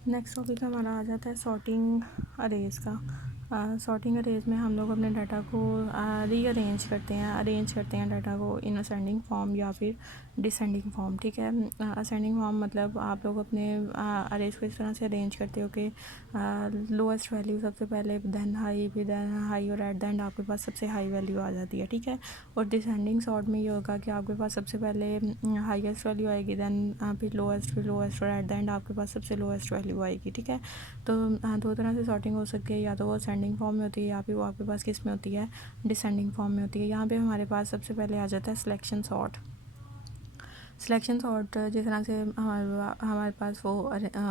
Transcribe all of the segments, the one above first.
Next topic हमारा आ जाता है सॉर्टिंग अरेज का। सॉर्टिंग अरेज में हम लोग अपने डाटा को रीअरेंज करते हैं, अरेंज करते हैं डाटा को इन असेंडिंग फॉर्म या फिर डिसेंडिंग फॉर्म। ठीक है, असेंडिंग फॉर्म मतलब आप लोग अपने अरेज को इस तरह से अरेंज करते हो कि लोएस्ट वैल्यू सबसे पहले, देन हाई, फिर देन हाई, और एट द एंड आपके पास सबसे हाई वैल्यू आ जाती है। ठीक है, और डिसेंडिंग सॉर्ट में ये होगा कि आपके पास सबसे पहले हाईएस्ट वैल्यू आएगी, देन फिर लोएस्ट, और एट द एंड आपके पास सबसे लोएस्ट वैल्यू आएगी। ठीक है, तो दो तरह से सॉर्टिंग हो सकती है, या तो वो असेंडिंग फॉर्म में होती है या फिर वो आपके पास किस में होती है, डिसेंडिंग फॉर्म में होती है। यहाँ पे हमारे पास सबसे पहले आ जाता है सिलेक्शन सॉर्ट। सिलेक्शन सॉर्ट जिस तरह से हमारे पास वो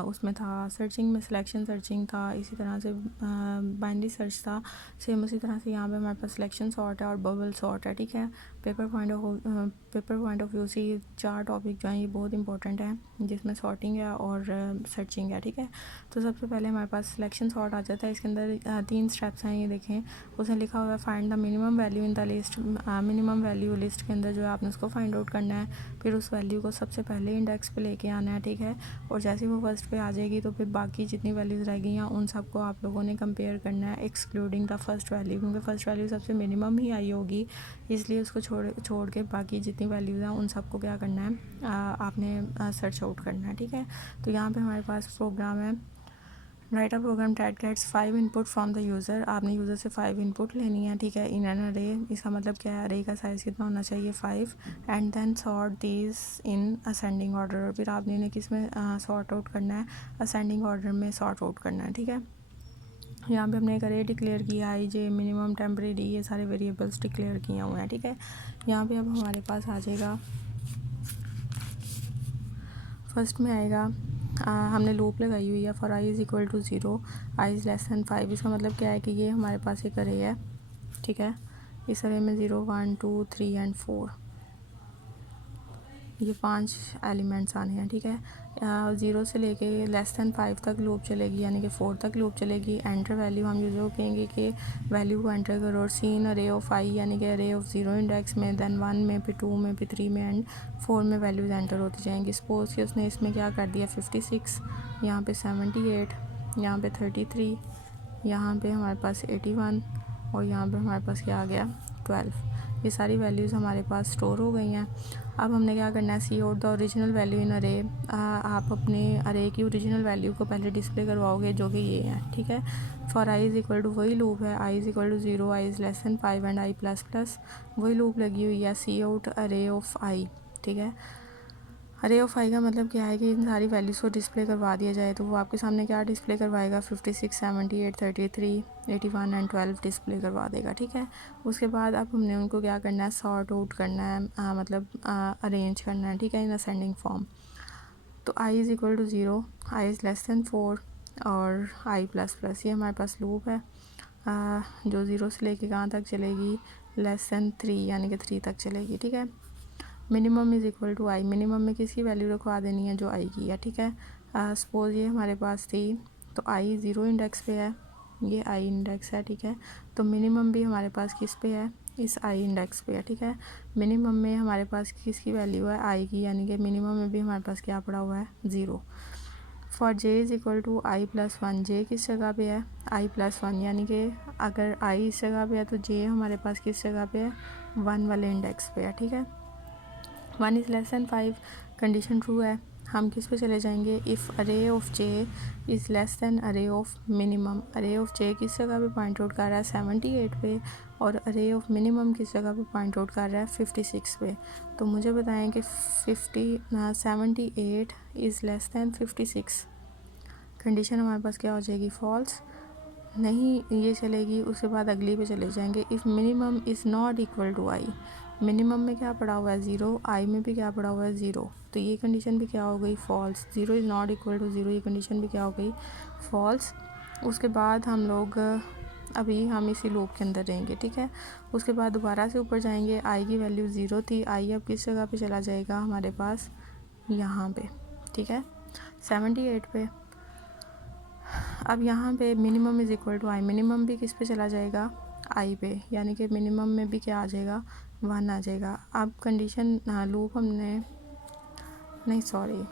उसमें था, सर्चिंग में सिलेक्शन सर्चिंग था, इसी तरह से बाइनरी सर्च था, सेम उसी तरह से यहाँ पे हमारे पास सिलेक्शन सॉर्ट है और बबल सॉर्ट है। ठीक है, पेपर पॉइंट ऑफ व्यू से ये चार टॉपिक जो हैं ये बहुत इंपॉर्टेंट है, जिसमें सॉर्टिंग है और सर्चिंग है। ठीक है, तो सबसे पहले हमारे पास सिलेक्शन सॉर्ट आ जाता है। इसके अंदर 3 स्टेप्स हैं, ये देखें। उसने लिखा हुआ है find the minimum value in the list. Minimum value list के अंदर जो है आपने उसको फाइंड आउट करना है, फिर उस वैल्यू को सबसे पहले इंडेक्स पे लेके आना है। ठीक है, और जैसे ही वो फर्स्ट पे आ जाएगी तो फिर बाकी जितनी वैल्यूज़ रह गई हैं उन सबको आप लोगों ने कंपेयर करना है, एक्सक्लूडिंग द फर्स्ट वैल्यू, क्योंकि फर्स्ट वैल्यू सबसे मिनिमम ही आई होगी, इसलिए उसको छोड़ के बाकी जितनी वैल्यूज़ हैं उन सबको क्या करना है, आपने सर्च आउट करना है। ठीक है, तो यहाँ पे हमारे पास प्रोग्राम है, write a program that gets 5 input from the user. आपने यूज़र से 5 इनपुट लेनी है। ठीक है, इन एन अरे, इसका मतलब क्या है, अरे का साइज़ कितना होना चाहिए, 5, and then sort these in ascending order. और फिर आपने इन्हें किस में सॉर्ट आउट करना है, असेंडिंग ऑर्डर में सॉर्ट आउट करना है। ठीक है, यहाँ पे हमने एक अरे डिक्लेयर किया, आई जे, मिनिमम, टेम्परेरी, ये सारे वेरिएबल्स डिक्लेयर किए हुए हैं। ठीक है, यहाँ पे अब हमारे पास आ जाएगा, फर्स्ट में आएगा, हमने लूप लगाई हुई है, for I is equal to 0, I is less than 5। इसका मतलब क्या है कि ये हमारे पास एक अरे है। ठीक है, इस अरे में 0, 1, 2, 3 एंड 4, ये 5 एलिमेंट्स आने हैं। ठीक है, 0 से लेके लेस दैन 5 तक लूप चलेगी, यानी कि 4 तक लूप चलेगी। एंटर वैल्यू हम यूज़र को कहेंगे कि वैल्यू को एंटर करो, और सीन अरे ऑफ आई, यानी कि अरे ऑफ 0 इंडेक्स में, देन 1 में, फिर 2 में, फिर 3 में एंड 4 में वैल्यूज़ एंटर होती जाएंगी। सपोज कि उसने इसमें क्या कर दिया, 56, यहाँ पे 78, यहाँ पे 33, यहाँ पे हमारे पास 81, और यहाँ पे हमारे पास क्या आ गया, 12। ये सारी वैल्यूज़ हमारे पास स्टोर हो गई हैं। अब हमने क्या करना है, see out the original value in array. आप अपने अरे की ओरिजिनल वैल्यू को पहले डिस्प्ले करवाओगे, जो कि ये है। ठीक है, for I is equal to, वही लूप है, I is equal to 0, I is less than 5 and I plus plus, वही लूप लगी हुई है, सी आउट अरे ऑफ आई। ठीक है, अरे ऑफ आई का मतलब क्या है कि इन सारी वैल्यूज़ को डिस्प्ले करवा दिया जाए, तो वो आपके सामने क्या डिस्प्ले करवाएगा, 56, 78, 33, 81 एंड 12 डिस्प्ले करवा देगा। ठीक है, उसके बाद अब हमने उनको क्या करना है, सॉर्ट आउट करना है, मतलब अरेंज करना है। ठीक है, इन असेंडिंग फॉर्म। तो I is equal to 0, I is less than 4 और आई प्लस प्लस, ये हमारे पास लूप है, जो 0 से लेके कहाँ तक चलेगी, लेस दैन 3, यानी कि 3 तक चलेगी। ठीक है, minimum is equal to I, minimum में किसकी वैल्यू रखवा देनी है, जो आई की है। ठीक है, सपोज ये हमारे पास थी, तो आई 0 इंडेक्स पे है, ये आई इंडेक्स है। ठीक है, तो मिनिमम भी हमारे पास किस पे है, इस आई इंडेक्स पे है। ठीक है, मिनिमम में हमारे पास किसकी वैल्यू है, आई की, यानी कि मिनिमम में भी हमारे पास क्या पड़ा हुआ है, 0। For J is equal to I plus 1, J किस जगह पे है, आई प्लस 1, यानी कि अगर आई इस जगह पे है तो जे हमारे पास किस जगह पे है, 1 वाले इंडेक्स पे है। ठीक है, 1 is less than 5, condition true है। हम किस पे चले जाएंगे, इफ़ अरे of J is less then अरे ऑफ मिनिमम। अरे ऑफ जे किस जगह पे पॉइंट आउट कर रहा है, 78 पे, और अरे ऑफ मिनिमम किस जगह पे पॉइंट आउट कर रहा है, 56 पे। तो मुझे बताएं कि 78 इज़ लेस दैन 56, कंडीशन हमारे पास क्या हो जाएगी, फॉल्स। नहीं ये चलेगी, उसके बाद अगली पे चले जाएंगे, if minimum is not equal to I, minimum में क्या पड़ा हुआ है, 0, आई में भी क्या पड़ा हुआ है, 0, तो ये कंडीशन भी क्या हो गई, false. 0 is not equal to 0, ये कंडीशन भी क्या हो गई, फॉल्स। उसके बाद हम लोग अभी हम इसी लूप के अंदर रहेंगे। ठीक है, उसके बाद दोबारा से ऊपर जाएंगे, आई की वैल्यू 0 थी, आई अब किस जगह पे चला जाएगा हमारे पास, यहाँ पे। ठीक है, 78 पे। अब यहाँ पे minimum is equal to I, minimum भी किस पे चला जाएगा, आई पे, यानी कि मिनिमम में भी क्या आ जाएगा, 1 आ जाएगा। अब कंडीशन लूप हमने नहीं, सॉरी,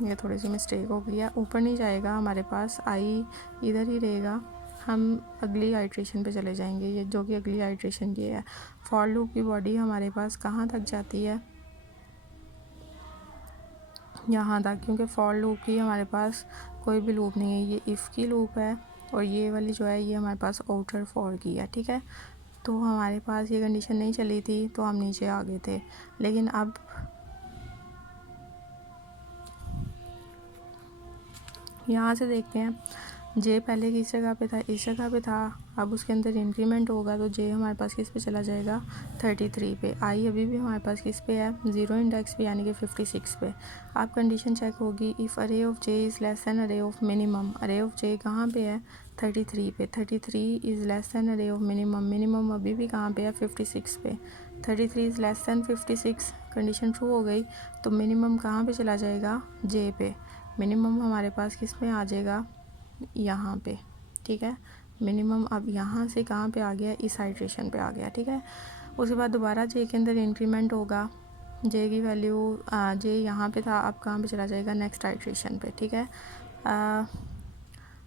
ये थोड़ी सी मिस्टेक हो गई है, ऊपर नहीं जाएगा हमारे पास, आई इधर ही रहेगा। हम अगली आइट्रेशन पे चले जाएंगे, ये जो कि अगली आइट्रेशन ये है। फॉर लूप की बॉडी हमारे पास कहाँ तक जाती है, यहाँ तक, क्योंकि फॉर लूप की हमारे पास कोई भी लूप नहीं है, ये इफ़ की लूप है और ये वाली जो है ये हमारे पास आउटर फॉर की है, ठीक है। तो हमारे पास ये कंडीशन नहीं चली थी तो हम नीचे आ गए थे। लेकिन अब यहाँ से देखते हैं, जे पहले किस जगह पे था, इस जगह पे था। अब उसके अंदर इंक्रीमेंट होगा तो जे हमारे पास किस पे चला जाएगा, 33 पे। आई अभी भी हमारे पास किस पे है, 0 इंडेक्स पे, यानी कि 56 पे। अब कंडीशन चेक होगी, इफ़ अरे of J is less then अरे ऑफ मिनिमम। अरे ऑफ जे कहाँ पे है, 33 पे। 33 इज़ लेस दैन अरे ऑफ मिनिमम। मिनिमम अभी भी कहाँ पे है, 56 पे। 33 is less then 56, condition true हो गई तो मिनिमम कहाँ पे चला जाएगा, जे पे। मिनिमम हमारे पास किस में आ जाएगा, यहाँ पे, ठीक है। मिनिमम अब यहाँ से कहाँ पे आ गया, इस आइट्रेशन पे आ गया, ठीक है। उसके बाद दोबारा जे के अंदर इंक्रीमेंट होगा, जे की वैल्यू जे यहाँ पे था, अब कहाँ पे चला जाएगा, नेक्स्ट आइट्रेशन पे, ठीक है।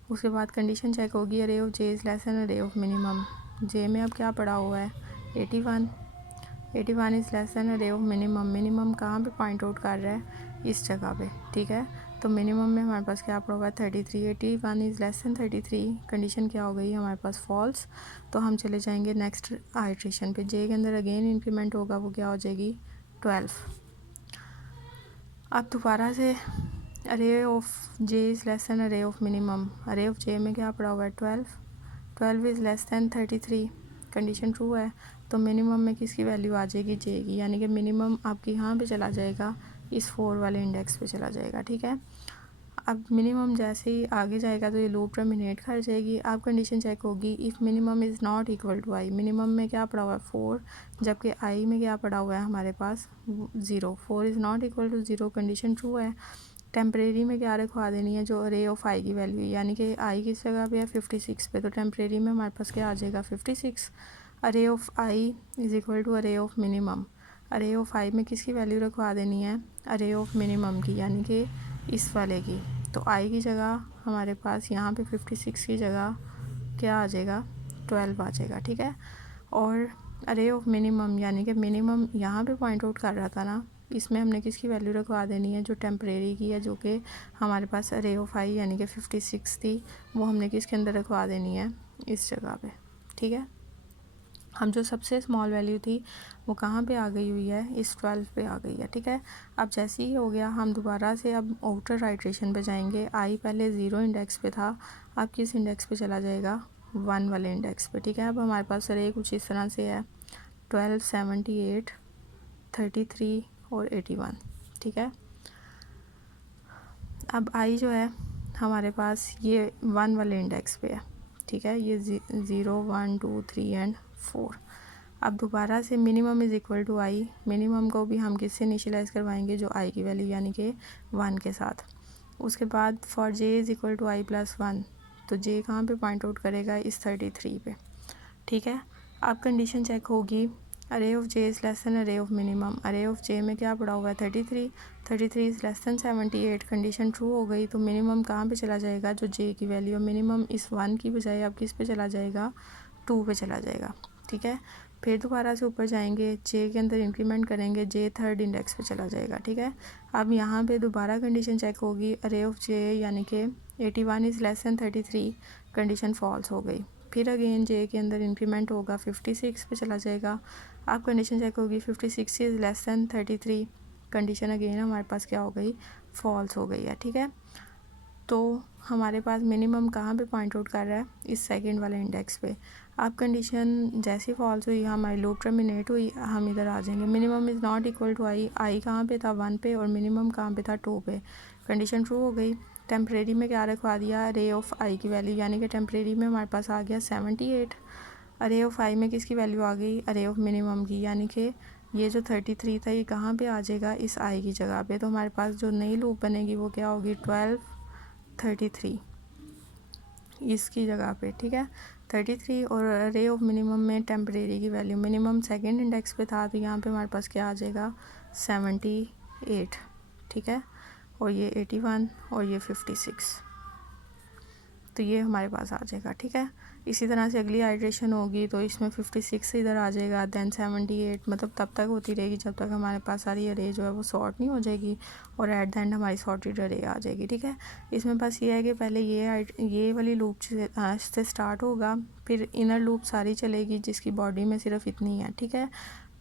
उसके बाद कंडीशन चेक होगी, अरे of J is less then अरे ऑफ मिनिमम। जे में अब क्या पड़ा हुआ है, 81। 81 इज़ लेस दैन अरे ऑफ मिनिमम। मिनिमम कहाँ पे पॉइंट आउट कर रहा है, इस जगह पे, ठीक है। तो मिनिमम में हमारे पास क्या पड़ा हुआ है, 33। 81 इज़ लेस दैन 33, कंडीशन क्या हो गई हमारे पास, फॉल्स। तो हम चले जाएंगे नेक्स्ट आइट्रेशन पे। जे के अंदर अगेन इंक्रीमेंट होगा, वो क्या हो जाएगी, 12। अब दोबारा से अरे of J is less then अरे ऑफ मिनिमम। अरे ऑफ जे में क्या पड़ा हुआ है, 12। 12 is less than 33, condition true है तो मिनिमम में किसकी वैल्यू आ जाएगी, जे की, यानी कि मिनिमम आपकी यहाँ पे चला जाएगा, इस 4 वाले इंडेक्स पे चला जाएगा, ठीक है। अब मिनिमम जैसे ही आगे जाएगा तो ये लूप टर्मिनेट कर जाएगी। अब कंडीशन चेक होगी, if minimum is not equal to I. Minimum में क्या पड़ा हुआ है, 4, जबकि आई में क्या पड़ा हुआ है हमारे पास, 0। 4 is not equal to 0, condition true है। टेम्परेरी में क्या रखवा देनी है, जो अरे ऑफ आई की वैल्यू, यानी कि आई किस जगह पे है, 56 पे। तो टेम्परेरी में हमारे पास क्या आ जाएगा, 56। Array of I is equal to array of minimum. Array of I में किसकी वैल्यू रखवा देनी है, अरे ऑफ मिनिमम की, यानी कि इस वाले की। तो आई की जगह हमारे पास यहाँ पे 56 की जगह क्या आ जाएगा, 12 आ जाएगा, ठीक है। और अरे ऑफ मिनिमम, यानी कि मिनिमम यहाँ पे पॉइंट आउट कर रहा था ना, इसमें हमने किसकी वैल्यू रखवा देनी है, जो टेम्परेरी की है, जो कि हमारे पास अरे ऑफ आई यानी कि 56 थी, वो हमने किसके अंदर रखवा देनी है, इस जगह पे, ठीक है। हम जो सबसे स्मॉल वैल्यू थी वो कहाँ पे आ गई हुई है, इस 12 पे आ गई है, ठीक है। अब जैसे ही हो गया, हम दोबारा से अब आउटर आइट्रेशन पे जाएंगे। आई पहले 0 इंडेक्स पे था, अब किस इंडेक्स पे चला जाएगा, 1 वाले इंडेक्स पे, ठीक है। अब हमारे पास अरे कुछ इस तरह से है, 12, 78, 33 और 81, ठीक है। अब आई जो है हमारे पास ये 1 वाले इंडेक्स पे है, ठीक है। ये 0, 1, 2, 3 एंड 4। अब दोबारा से minimum is equal to I. Minimum को भी हम किससे इनिशियलाइज़ करवाएंगे, जो आई की वैल्यू यानी कि 1 के साथ। उसके बाद for J is equal to I plus 1, तो जे कहाँ पे पॉइंट आउट करेगा, इस 33 पे, ठीक है। अब कंडीशन चेक होगी, अरे of J is less then अरे ऑफ मिनिमम। अरे ऑफ जे में क्या पड़ा हुआ है, 33। 33 is less then 78, condition true हो गई तो मिनिमम कहाँ पे चला जाएगा, जो जे की वैल्यू, मिनिमम इस 1 की बजाय अब किस पे चला जाएगा, 2 पे चला जाएगा, ठीक है। फिर दोबारा से ऊपर जाएंगे, जे के अंदर इंक्रीमेंट करेंगे, जे 3rd इंडेक्स पे चला जाएगा, ठीक है। अब यहाँ पे दोबारा कंडीशन चेक होगी, अरे ऑफ जे यानी कि 81 is less than 33, condition false हो गई। फिर अगेन जे के अंदर इंक्रीमेंट होगा, 56 पे चला जाएगा। अब कंडीशन चेक होगी, 56 is less than 33, condition again हमारे पास क्या हो गई, फॉल्स हो गई है, ठीक है। तो हमारे पास मिनिमम कहाँ पे पॉइंट आउट कर रहा है, इस सेकंड वाले इंडेक्स पे। अब कंडीशन जैसी फॉल्स हुई, हमारी लूप टर्मिनेट हुई, हम इधर आ जाएंगे। Minimum is not equal to I. I कहाँ पे था, 1 पे, और मिनिमम कहाँ पे था, 2 पे। कंडीशन ट्रू हो गई। टेम्परेरी में क्या रखवा दिया, रे ऑफ आई की वैल्यू, यानी कि टेम्परेरी में हमारे पास आ गया 78। अरे ऑफ आई में किसकी वैल्यू आ गई, अरे ऑफ मिनिमम की, यानी कि ये जो 33 था ये कहाँ पे आ जाएगा, इस आई की जगह पे। तो हमारे पास जो नई लूप बनेगी वो क्या होगी, 12, 33 इसकी जगह पे, ठीक है। 33 और रे ऑफ मिनिमम में टेम्परेरी की वैल्यू, मिनिमम सेकंड इंडेक्स पे था तो यहाँ पे हमारे पास क्या आ जाएगा, 78, ठीक है। और ये 81 और ये 56, तो ये हमारे पास आ जाएगा। ठीक है, इसी तरह से अगली आइट्रेशन होगी तो इसमें 56 इधर आ जाएगा, देन 78, मतलब तब तक होती रहेगी जब तक हमारे पास सारी अरे जो है वो सॉर्ट नहीं हो जाएगी और एट द एंड हमारी सॉर्टेड अरे आ जाएगी। ठीक है, इसमें बस ये है कि पहले ये वाली लूप से स्टार्ट होगा, फिर इनर लूप सारी चलेगी जिसकी बॉडी में सिर्फ इतनी है। ठीक है,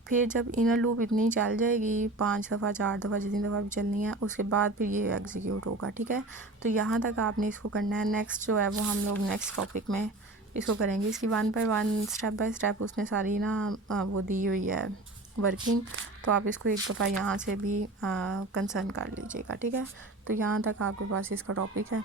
फिर जब इनर लूप इतनी चल जाएगी 5 दफ़ा 4 दफ़ा जितनी दफ़ा भी चलनी है, उसके बाद फिर ये एग्जीक्यूट होगा। ठीक है, तो यहाँ तक आपने इसको करना है। नेक्स्ट जो है वो हम लोग नेक्स्ट टॉपिक में इसको करेंगे, इसकी 1 बाय 1 स्टेप बाय स्टेप उसने सारी ना वो दी हुई है वर्किंग, तो आप इसको एक दफ़ा यहाँ से भी कंसर्न कर लीजिएगा। ठीक है, तो यहाँ तक आपके पास इसका टॉपिक है।